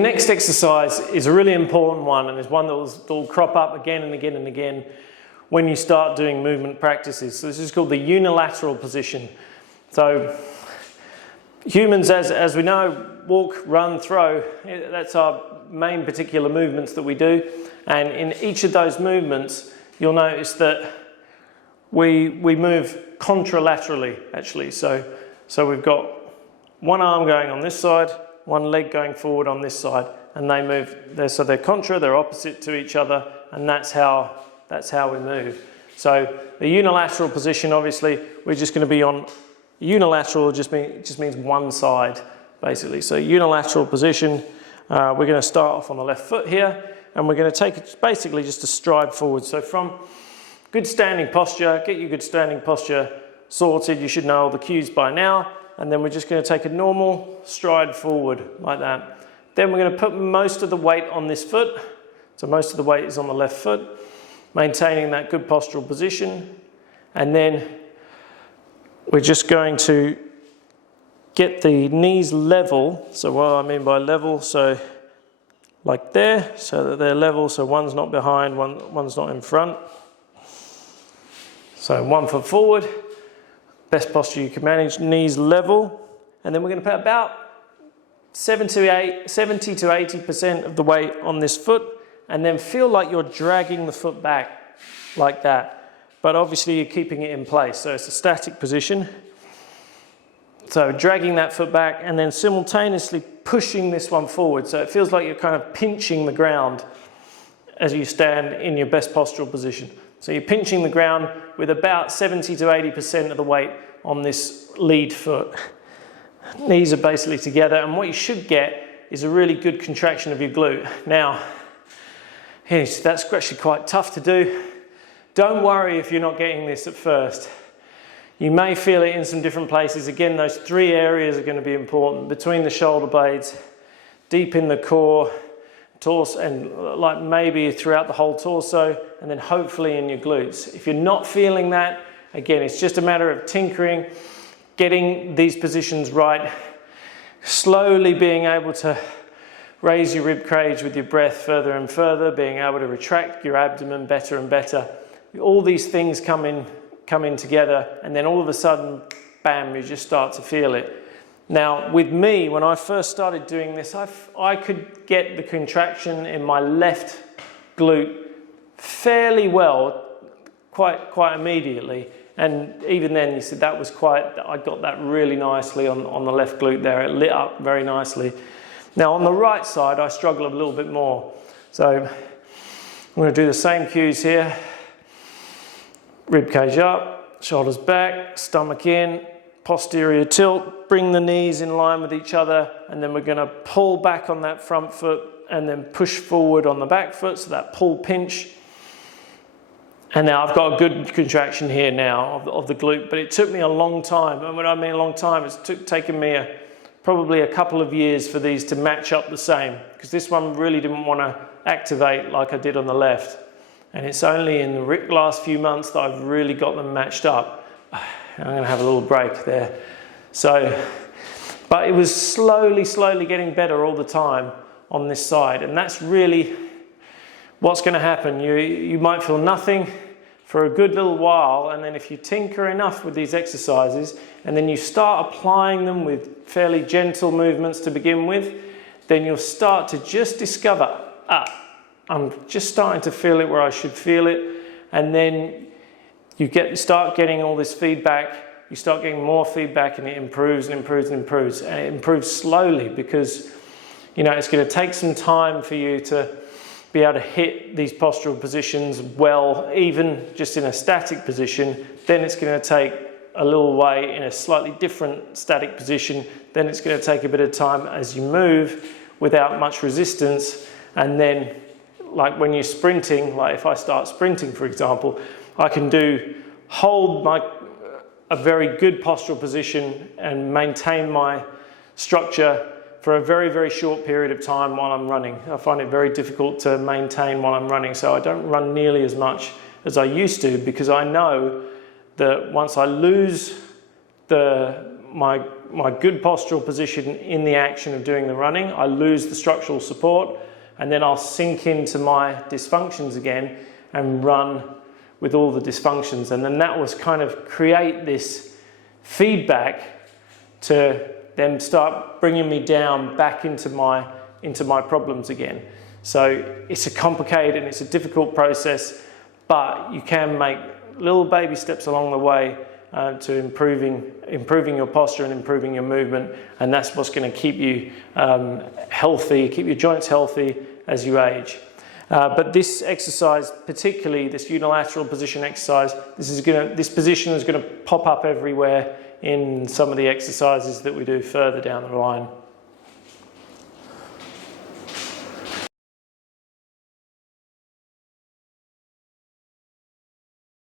The next exercise is a really important one, and it's one that will crop up again and again and again when you start doing movement practices. So this is called the unilateral position. So humans, as we know, walk, run, throw. That's our main particular movements that we do. And in each of those movements, you'll notice that we move contralaterally, actually. So we've got one arm going on this side, one leg going forward on this side, and they move there. So they're contra, they're opposite to each other, and that's how we move. So the unilateral position, obviously, we're just going to be on unilateral. Just means one side, basically. So unilateral position. We're going to start off on the left foot here, and we're going to take it basically just a stride forward. So from good standing posture, get your good standing posture sorted. You should know all the cues by now. And then we're just going to take a normal stride forward like that. Then we're going to put most of the weight on this foot. So most of the weight is on the left foot, maintaining that good postural position. And then we're just going to get the knees level. So what I mean by level, so like there, so that they're level, so one's not behind, one's not in front. So 1 foot forward. Best posture you can manage, knees level, and then we're going to put about 70 to 80% of the weight on this foot, and then feel like you're dragging the foot back like that. But obviously you're keeping it in place, so it's a static position. So dragging that foot back and then simultaneously pushing this one forward. So it feels like you're kind of pinching the ground as you stand in your best postural position. So you're pinching the ground with about 70 to 80% of the weight on this lead foot. Knees are basically together, and what you should get is a really good contraction of your glute. Now, that's actually quite tough to do. Don't worry if you're not getting this at first. You may feel it in some different places. Again, those 3 areas are going to be important. Between the shoulder blades, deep in the core, torso, and like maybe throughout the whole torso, and then hopefully in your glutes. If you're not feeling that, again, it's just a matter of tinkering, getting these positions right, slowly being able to raise your rib cage with your breath further and further, being able to retract your abdomen better and better. All these things come in together, and then all of a sudden, bam, you just start to feel it. Now, with me, when I first started doing this, I could get the contraction in my left glute fairly well, quite immediately. And even then, you said that was I got that really nicely on the left glute there. It lit up very nicely. Now, on the right side, I struggle a little bit more. So I'm going to do the same cues here. Rib cage up, shoulders back, stomach in, posterior tilt, bring the knees in line with each other, and then we're going to pull back on that front foot and then push forward on the back foot, so that pull pinch. And now I've got a good contraction here now of the glute, but it took me a long time. And when I mean a long time, it's taken me probably a couple of years for these to match up the same, because this one really didn't want to activate like I did on the left. And it's only in the last few months that I've really got them matched up. I'm going to have a little break there. So, but it was slowly getting better all the time on this side. And that's really what's going to happen. You might feel nothing for a good little while, and then if you tinker enough with these exercises, and then you start applying them with fairly gentle movements to begin with, then you'll start to just discover, I'm just starting to feel it where I should feel it. And then you start getting all this feedback, you start getting more feedback, and it improves and improves and improves. And it improves slowly because, it's going to take some time for you to be able to hit these postural positions well, even just in a static position. Then it's going to take a little way in a slightly different static position. Then it's going to take a bit of time as you move without much resistance. And then, like when you're sprinting, like if I start sprinting, for example, I can hold a very good postural position and maintain my structure for a very short period of time while I'm running. I find it very difficult to maintain while I'm running, so I don't run nearly as much as I used to, because I know that once I lose my good postural position in the action of doing the running. I lose the structural support, and then I'll sink into my dysfunctions again and run with all the dysfunctions. And then that was kind of create this feedback to then start bringing me down back into my problems again. So it's a complicated and it's a difficult process, but you can make little baby steps along the way to improving your posture and improving your movement, and that's what's going to keep you healthy, keep your joints healthy as you age. But this exercise, particularly this unilateral position exercise, this position is going to pop up everywhere in some of the exercises that we do further down the line.